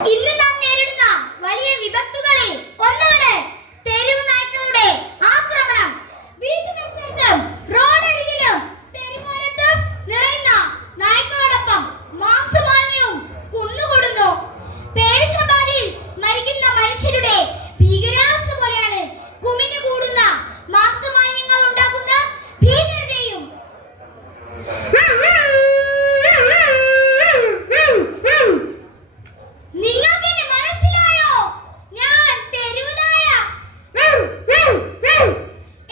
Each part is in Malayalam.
ഇന്ന് നാം നേരിടുന്ന വലിയ വിപത്തുകളിൽ ഒന്നാണ് തെരുവ് നായ്ക്കളുടെ ആക്രമണം. വീട്ടുപരിസരത്തും റോഡരികിലും തെരുവോരത്തും നിറയുന്ന നായ്ക്കളോടൊപ്പം മാംസമാലിന്യവും കുന്നുകൂടുന്നു. പേവിഷബാധയിൽ മരിക്കുന്ന മനുഷ്യരുടെ ഭീകരാവസ്ഥ പോലെയാണ് കുമിഞ്ഞു കൂടുന്ന മാംസമാലിന്യങ്ങൾ ഉണ്ടാക്കുന്ന ഭീകരതയും. നിങ്ങൾക്ക് മനസ്സിലായോ? ഞാൻ തെരുവുനായ.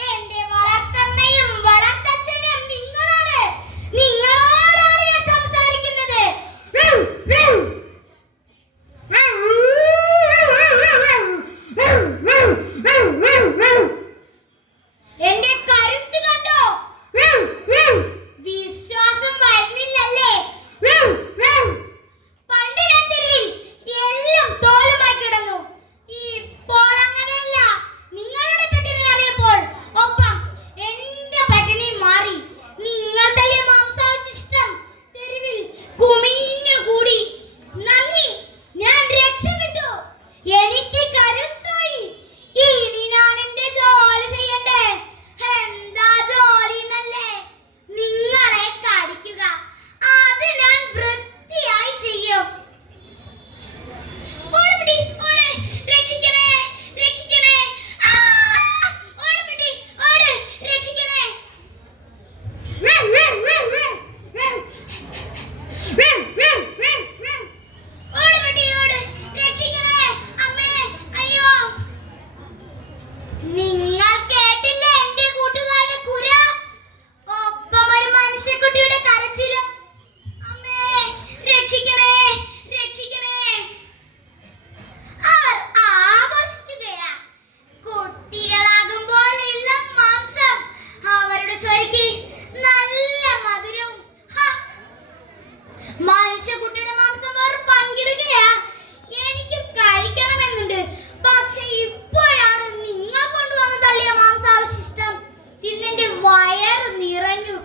എന്റെ വളർത്തമ്മയും വളർത്തച്ഛനും നിങ്ങളാണ്. നിങ്ങളോടാണ് ഞാൻ സംസാരിക്കുന്നത്. എന്റെ കരുത്ത് കണ്ടോ? വിശ്വാസം വരുന്നില്ലല്ലേ? പണ്ട് ഞാൻ തെരുവിൽ എല്ലാം തോലുമായി കിടന്നു. ഇപ്പോൾ അങ്ങനെയല്ല. നിങ്ങളുടെ പട്ടിണി മാറിയപ്പോൾ ഒപ്പം എന്റെ പട്ടിണി മാറി. നിങ്ങൾ തല്ലിയ മാംസാവശിഷ്ടം തെരുവിൽ കുമിഞ്ഞു കൂടി. നന്ദി, ഞാൻ രക്ഷപ്പെട്ടു. എനിക്ക് കരുത്തായി. ഇനി ഞാൻ എന്റെ ജോലി ചെയ്യണ്ടേ? എന്താ ജോലി എന്നല്ലേ? നിങ്ങളെ കടിക്കുക. അത് ഞാൻ വൃത്തിയായി ചെയ്യും. ഓടുപെട്ടി, ഓട്. രക്ഷിക്കണേ, രക്ഷിക്കണേ. ആ! ഓടുപെട്ടി, ഓട്. രക്ഷിക്കണേ. ഓടുപെട്ടി, ഓട്. രക്ഷിക്കണേ. അമ്മേ, അയ്യോ. നിങ്ങൾ കേട്ടില്ലേ എന്റെ കൂട്ടുകാരുടെ കുര? ഒപ്പം ഒരു മനുഷ്യക്കുട്ടിയുടെ കരച്ചിലും. അമ്മേ, രക്ഷിക്കണേ, രക്ഷിക്കണേ. അവർ ആഘോഷിക്കുകയാ. കുട്ടികളാകുമ്പോൾ ഉള്ള മാംസം അവരുടെ ചോരയ്ക്ക് നല്ല മധുരവും. മനുഷ്യക്കുട്ടിയുടെ മാംസം അവർ പങ്കിടുകയാ. എനിക്കും കഴിക്കണമെന്നുണ്ട്. പക്ഷെ ഇപ്പോഴാണ് നിങ്ങൾ കൊണ്ടുവന്ന് തള്ളിയ മാംസാവശിഷ്ടം തിന്നെന്റെ വയറ് നിറഞ്ഞു.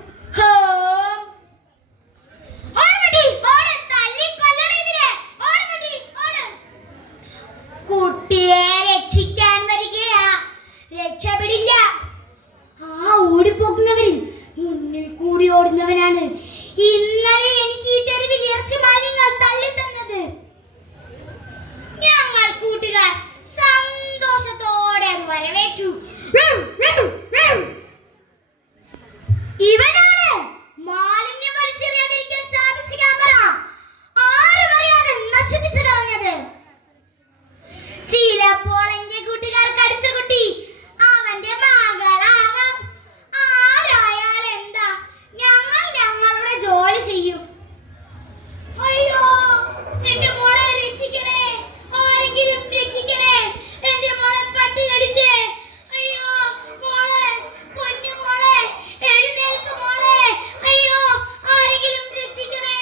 ഓടുപെട്ടി, ഓട്. തല്ലിക്കൊല്ലണേ ഇതിനെ. ഓടുപെട്ടി, ഓട്. കുട്ടിയെ രക്ഷിക്കാൻ വരികയാ. രക്ഷപ്പെടില്ല. ആ ഓടിപ്പോകുന്നവരിൽ മുന്നിൽ കൂടി ഓടുന്നവനാണ് ഇന്നലെ എനിക്ക് ഈ തെരുവിൽ ഇറച്ചി മാലിന്യങ്ങൾ തള്ളി തന്നത്. ഞങ്ങൾ കൂട്ടുകാർ സന്തോഷത്തോടെ അത് വരവേറ്റു. ഇവനാണ് മാലിന്യം വലിച്ചെറിയാതിരിക്കാൻ സ്ഥാപിച്ച ക്യാമറ. ആരും അറിയാതെ നശിപ്പിച്ചു കളഞ്ഞത്. ചിലപ്പോൾ എന്റെ കൂട്ടുകാർ കടിച്ച കുട്ടി അവന്റെ മകളാകാം. ആരായാൽ എന്താ? ഞങ്ങൾ ഞങ്ങളുടെ ജോലി ചെയ്യും. അയ്യോ, എന്റെ മോളെ രക്ഷിക്കണേ. ആരെങ്കിലും രക്ഷിക്കണേ. എന്റെ മോളെ പട്ടി കടിച്ചേ. അയ്യോ മോളെ, പൊന്നു മോളെ, എഴുന്നേൽക്ക് മോളെ. അയ്യോ, ആരെങ്കിലും രക്ഷിക്കണേ.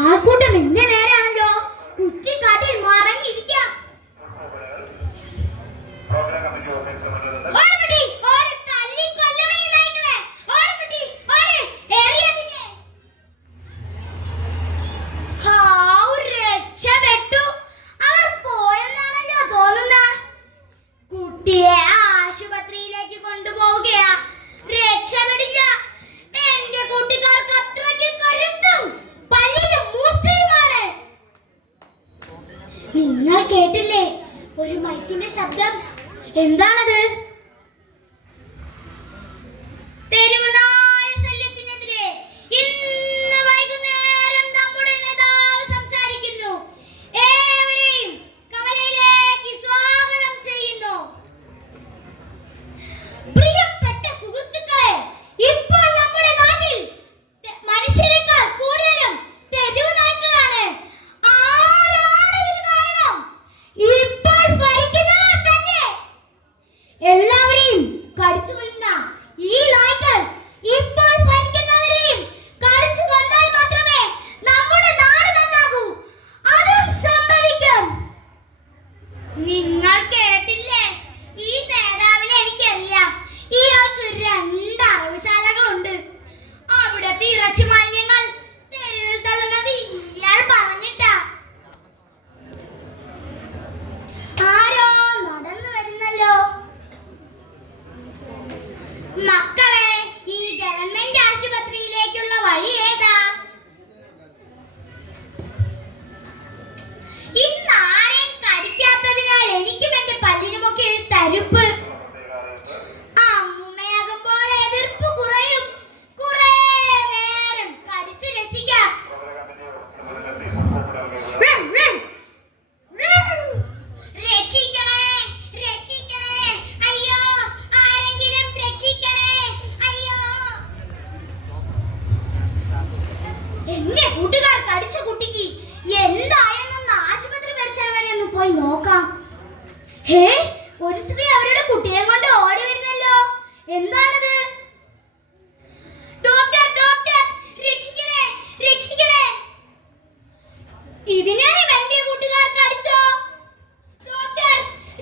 ആൾക്കൂട്ടം എന്റെ നേരാണല്ലോ. കുറ്റിക്കാട്ടിൽ മറഞ്ഞിരിക്കാം. ഓടുപെട്ടി, ഓട്. തല്ലിക്കൊല്ലണേ ഈ നായ്ക്കളെ. ഓടുപെട്ടി, ഓട്. എറിയതിനെ. ഹാവ്, രക്ഷപ്പെട്ടു. അവർ പോയെന്നാണല്ലോ തോന്നുന്നത്. കുട്ടിയെ ആശുപത്രിയിലേക്ക് കൊണ്ടുപോവുകയാ. രക്ഷപ്പെടില്ല. എന്റെ കൂട്ടുകാർക്ക് അത്രയ്ക്ക് കരുത്തും പല്ലിന് മൂർച്ചയുമാണ്. നിങ്ങൾ കേട്ടില്ലേ ഒരു മൈക്കിന്റെ ശബ്ദം? എന്താണത്? തെരുവുനായ ശല്യത്തിനെതിരെ ഇന്ന് വൈകുന്നേരം നമ്മുടെ നേതാവ് സംസാരിക്കുന്നു. ഏവരെയും കവലയിലേക്ക് സ്വാഗതം ചെയ്യുന്നു. പ്രിയപ്പെട്ട സുഹൃത്തുക്കളെ, ഇപ്പോൾ നമ്മുടെ നാട്ടിൽ മനുഷ്യരെക്കാൾ കൂടുതലും തെരുവ് നായ്ക്കളാണ്. ആരാണ് ഇതിന് കാരണം? ഇപ്പോൾ ഭരിക്കുന്നവർ തന്നെ. ഹേ, ഒരു സ്ത്രീ അവരുടെ കുട്ടിയെ കൊണ്ട് ഓടി വരുന്നല്ലോ. എന്താണത്? ഡോക്ടർ, ഡോക്ടർ, രക്ഷിക്കണേ, രക്ഷിക്കണേ. ഇതിനെ എന്റെ കൂട്ടുകാർക്ക് അടിച്ചോ? ഡോക്ടർ,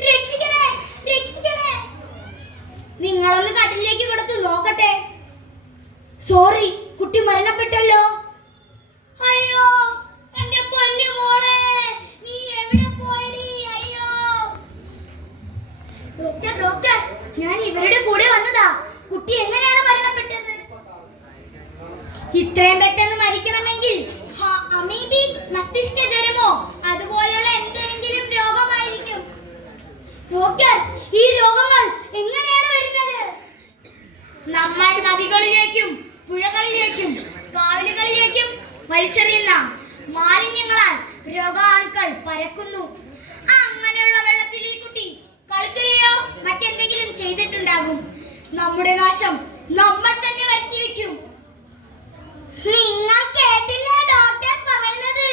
രക്ഷിക്കണേ, രക്ഷിക്കണേ. നിങ്ങളൊന്ന് കട്ടിലേക്ക് കിടത്തു നോക്കട്ടെ. സോറി, കുട്ടി മരണപ്പെട്ടല്ലോ. അയ്യോ, എന്റെ പൊന്നു മോളെ, നീ എവിടെ പോയടി? അയ്യോ. ഡോക്ടർ, ഡോക്ടർ, ഞാൻ ഇവരുടെ കൂടെ വന്നതാ. കുട്ടി എങ്ങനെയാണ് മരണപ്പെട്ടത്? ഇത്രയും പെട്ടെന്ന് മരിക്കണമെങ്കിൽ അമീബിക് മസ്തിഷ്ക ജ്വരമോ അതുപോലുള്ള എന്തെങ്കിലും രോഗമായിരിക്കും. ഡോക്ടർ, ഈ രോഗങ്ങൾ എങ്ങനെയാണ് വരുന്നത്? നമ്മൾ നദികളിലേക്കും പുഴകളിലേക്കും കായലുകളിലേക്കും വലിച്ചെറിയുന്ന മാലിന്യങ്ങളാൽ രോഗാണുക്കൾ പരക്കുന്നു. അങ്ങനെയുള്ള വെള്ളത്തിൽ ഈ കുട്ടി കളിക്കുകയോ മറ്റെന്തെങ്കിലും ചെയ്തിട്ടുണ്ടാകും. നമ്മുടെ നാശം നമ്മൾ തന്നെ വരുത്തി വെക്കും. നിങ്ങൾ കേട്ടില്ലേ ഡോക്ടർ പറയുന്നത്?